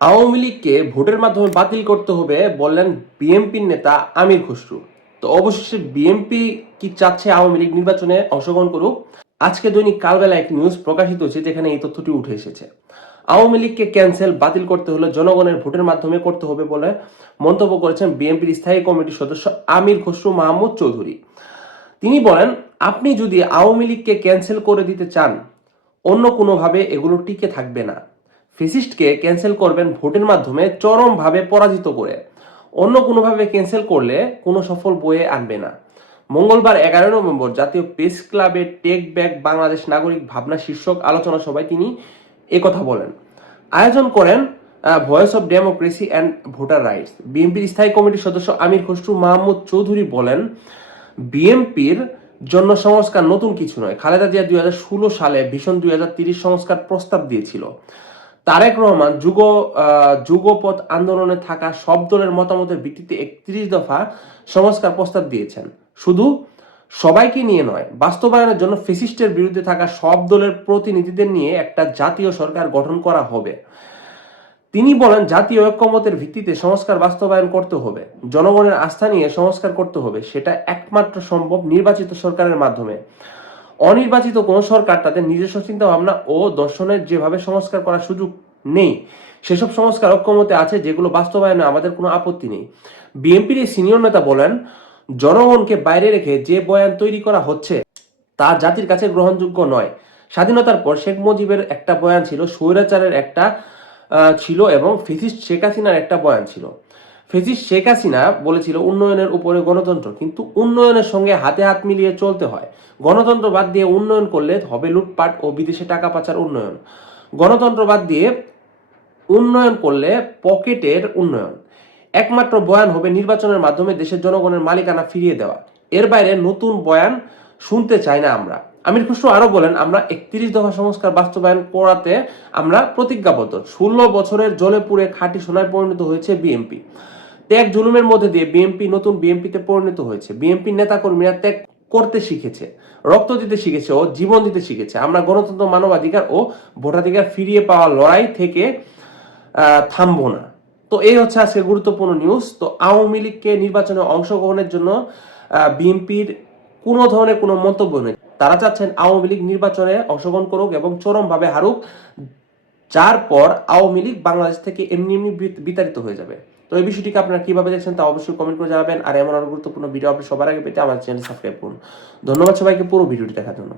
আওয়ামী লীগকে ভোটের মাধ্যমে বাতিল করতে হবে বললেন বিএনপির নেতা আমির খসরু। তো অবশেষে বিএনপি কি চাচ্ছে আওয়ামী লীগ নির্বাচনে অংশগ্রহণ করুক? আজকে দৈনিক কালবেলা এক নিউজ প্রকাশিত হয়েছে যেখানে এই তথ্যটি উঠে এসেছে। আওয়ামী লীগকে ক্যান্সেল বাতিল করতে হলে জনগণের ভোটের মাধ্যমে করতে হবে বলে মন্তব্য করেছেন বিএনপির স্থায়ী কমিটির সদস্য আমির খসরু মাহমুদ চৌধুরী। তিনি বলেন, আপনি যদি আওয়ামী লীগকে ক্যান্সেল করে দিতে চান, অন্য কোনোভাবে এগুলো টিকে থাকবে না। ফেসিস্টকে ক্যান্সেল করবেন ভোটের মাধ্যমে চরমভাবে পরাজিত করে। অন্য কোনোভাবে ক্যান্সেল করলে কোনো সফল বয়ে আনবে না। মঙ্গলবার 11 নভেম্বর জাতীয় প্রেস ক্লাবে টেক ব্যাক বাংলাদেশ নাগরিক ভাবনা শীর্ষক আলোচনা সভায় তিনি কথা বলেন। আয়োজন করেন voice of democracy and voter rights. বিএনপির স্থায়ী কমিটির সদস্য আমির খসরু মাহমুদ চৌধুরী বলেন, বিএনপির জন্য সংস্কার নতুন কিছু নয়। খালেদা জিয়া 2016 সালে ভীষণ 2030 সংস্কার প্রস্তাব দিয়েছিল। তারেক রহমান যুগপৎ আন্দোলনে থাকা সব দলের মতামতের ভিত্তিতে 31 দফা সংস্কার প্রস্তাব দিয়েছেন। শুধু সবাইকে নিয়ে নয়, বাস্তবায়নের জন্য ফ্যাসিস্টের বিরুদ্ধে থাকা সব দলের প্রতিনিধিদের নিয়ে একটা জাতীয় সরকার গঠন করা হবে। তিনি বলেন, জাতীয় ঐক্যমতের ভিত্তিতে সংস্কার বাস্তবায়ন করতে হবে, জনগণের আস্থা নিয়ে সংস্কার করতে হবে। সেটা একমাত্র সম্ভব নির্বাচিত সরকারের মাধ্যমে। অনির্বাচিত কোনো সরকার তাদের নিজস্ব চিন্তা ভাবনা ও দর্শনের যেভাবে সংস্কার করার সুযোগ নেই, সেসব সংস্কার ঐক্যমতে আছে যেগুলো বাস্তবায়নে আমাদের কোনো আপত্তি নেই। বিএনপির এই সিনিয়র নেতা বলেন, জনগণকে বাইরে রেখে যে বয়ান তৈরি করা হচ্ছে তা জাতির কাছে গ্রহণযোগ্য নয়। স্বাধীনতার পর শেখ মুজিবের একটা বয়ান ছিল, স্বৈরাচারের একটা ছিল এবং ফ্যাসিস্ট শেখ হাসিনার একটা বয়ান ছিল। ফ্যাসিস্ট শেখ হাসিনা বলেছিল উন্নয়নের উপরে গণতন্ত্র, কিন্তু উন্নয়নের সঙ্গে হাতে হাত মিলিয়ে চলতে হয়। গণতন্ত্র বাদ দিয়ে উন্নয়ন করলে হবে লুটপাট ও বিদেশে টাকা পাচার উন্নয়ন। গণতন্ত্র বাদ দিয়ে উন্নয়ন করলে পকেটের উন্নয়ন। একমাত্র বয়ান হবে নির্বাচনের মাধ্যমে দেশের জনগণের মালিকানা ফিরিয়ে দেওয়া। এর বাইরে নতুন বয়ান শুনতে চাই না আমরা। আমির খসরু আরো বলেন, আমরা 31 দফা সংস্কার বাস্তবায়ন করাতে আমরা প্রতিজ্ঞাবদ্ধ। 16 বছরের জলে পুড়ে খাঁটি সোনায় পরিণত হয়েছে বিএনপি। ত্যাগ জুলুমের মধ্যে দিয়ে বিএনপি নতুন বিএনপিতে পরিণত হয়েছে। বিএনপির নেতাকর্মীরা ত্যাগ করতে শিখেছে, রক্ত দিতে শিখেছে ও জীবন দিতে শিখেছে। আমরা গণতন্ত্র, মানবাধিকার ও ভোটাধিকার ফিরিয়ে পাওয়া লড়াই থেকে থামবো না। তো এই হচ্ছে আজকে গুরুত্বপূর্ণ নিউজ। তো আওয়ামী লীগকে নির্বাচনে অংশগ্রহণের জন্য বিএনপির কোনো ধরনের কোনো মন্তব্য নেই। তারা চাচ্ছেন আওয়ামী লীগ নির্বাচনে অংশগ্রহণ করুক এবং চরমভাবে হারুক, যার পর আওয়ামী লীগ বাংলাদেশ থেকে এমনি এমনি বিতাড়িত হয়ে যাবে। তো এই বিষয়টিকে আপনারা কিভাবে দেখছেন তা অবশ্যই কমেন্ট করে জানাবেন। আর এমন আরো গুরুত্বপূর্ণ ভিডিও আপনি সবার আগে পেতে আমার চ্যানেল সাবস্ক্রাইব করুন। ধন্যবাদ সবাইকে পুরো ভিডিওটি দেখার জন্য।